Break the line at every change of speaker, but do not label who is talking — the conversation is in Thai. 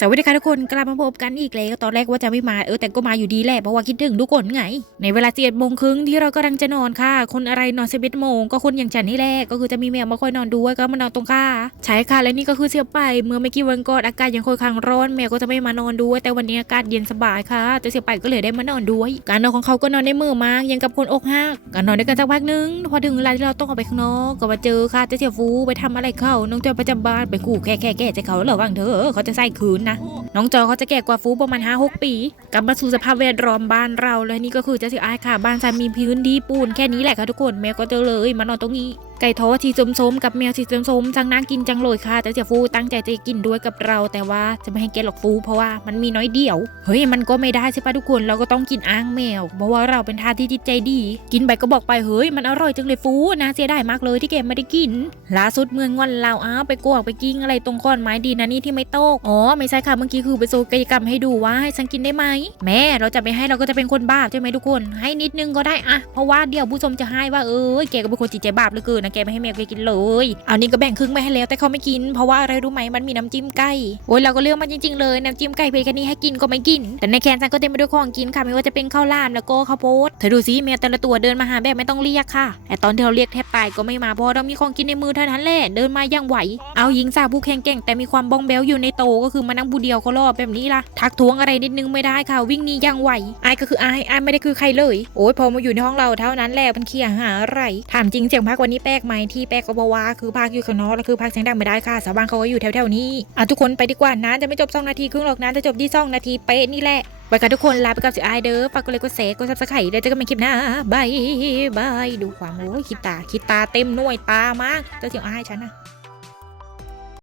สวัสดีค่ะทุกคนกลับมาพบกันอีกแล้วตอนแรกว่าจะไม่มาเออแต่ก็มาอยู่ดีแหละเพราะว่าคิดถึงทุกคนไง ในเวลาเจ็ดโมงครึ่งที่เรากำลังจะนอนค่ะ คนอะไรนอนสิบเอ็ดโมงก็คนอย่างฉันนี่แหละก็คือจะมีแมวมาคอยนอนด้วยก็มานอนตรงข้าใช่ค่ะและนี่ก็คือเสียไป เมื่อไม่กี่วันก่อนอากาศยังค่อนข้างร้อนแมวก็จะไม่มานอนด้วย แต่วันนี้อากาศเย็นสบายค่ะแต่เสียไปก็เลยได้มานอนด้วย การนอนของเขาก็นอนในมือมากยังกับคนอกหักการนอนด้วยกันสักพักนึงพอถึงเวลาที่เราต้องออกไปข้างนอกก็มาเจอค่ะเจะเสียฟูไปทำอะไรเข้าน้องเจ้าประจำบ้านไปขู่แค่แค่แก่ใจเขาเหรอว่างเธอเขาจะใส่คืนนะ น้องจอเขาจะแก่กว่าฟูประมาณ5 6ปี กลับมาสู่สภาพแวดล้อมบ้านเรา และนี่ก็คือจะสิอายค่ะ บ้านซันมีพื้นที่ปูนแค่นี้แหละค่ะทุกคนแม่ก็เจอเลยมานอนตรงนี้ ไก่ทอดที่สมๆกับแมวที่สมๆสั่งน่ากินจังเลยค่ะ แต่เสียฟูตั้งใจจะกินด้วยกับเรา แต่ว่าจะไม่ให้แกหรอกฟู เพราะว่ามันมีน้อยเดียว เฮ้ยมันก็ไม่ได้ใช่ปะทุกคนเราก็ต้องกินอ้างแมว เพราะว่าเราเป็นทาสที่จิตใจดี กินไปก็บอกไปเฮ้ยมันอร่อยจังเลยฟูนะเสียดายมากเลยที่แกไม่ได้กินล่าสุดเมืองงอนเราอ้าวไปกวกไปกิ้งอะไรตรงก้อนไม้ดีนะนี่ที่ไม่โตกอ๋อไม่ใช่ค่ะเมื่อกี้คือไปโซกายกรรมให้ดูว่าให้ฉันกินได้ไหมแม่เราจะไม่ให้เราก็จะเป็นคนบาปใช่ไหมทุกคน ให้นิดนึงก็ได้อะเพราะว่าเดี๋ยวผู้ชมจะให้ว่าเอ้ยแกก็เป็นคนจิตใจบาปเหลือเกินนะแกไม่ให้แมวแกกินเลยเอานี่ก็แบ่งครึ่งไม่ให้แล้วแต่เขาไม่กิน เพราะว่าอะไรรู้ไหมมันมีน้ำจิ้มไก่โอ้ยเราก็เลือกมาจริงๆเลยน้ำจิ้มไก่เพียงแค่นี้ให้กินก็ไม่กิน แต่ในแคนซันก็เต็มไปด้วยของกินค่ะไม่ว่าจะเป็นข้าวรามแล้วก็ข้าวโพดเธอดูสิแมวแต่ละตัวเดินมาหาแบบไม่ต้องเรียกค่ะแต่ตอนที่เราเรียกแทบตายก็ไม่มาเพราะเรามีของกินในมือเท่านั้นแหละเดินมาอย่างไหว เอาหญิงสาวผู้แข็งแกร่งแต่มีความบ้องแบ้วอยู่ในโตก็คือมานั่งบูเดียวเขารอบแบบนี้ล่ะทักท้วงอะไรนิดนึงไม่ได้ค่ะ วิ่งหนีอย่างไหวอายก็คืออายอายไม่ได้คือใครเลย โอ้ยพอมาอยู่ในห้องเราเท่านั้นแหละมันเคลียร์หาอะไรถามจริงเสียงพักวันนี้แปลกไหมที่แปลกก็บอกว่าคือพักอยู่ข้างนอกแล้วคือพักเสียงดังไม่ได้ค่ะสาวบ้านเขาก็อยู่แถวๆนี้อะทุกคนไปดีกว่านะจะไม่จบสองนาทีครึ่งหรอกนะจะจบที่สองนาทีเป๊ะนี่แหละไปกันทุกคนลาไปกับสิอายเด้อฝากกดไลค์กดแชร์กดซับสไครต์แล้วเจอกันใหม่คลิปหน้าบายบายดูความโอ้ยคิดตาคิดตาเต็มหน่วยตามากเจ้าเสียงอายฉันนะ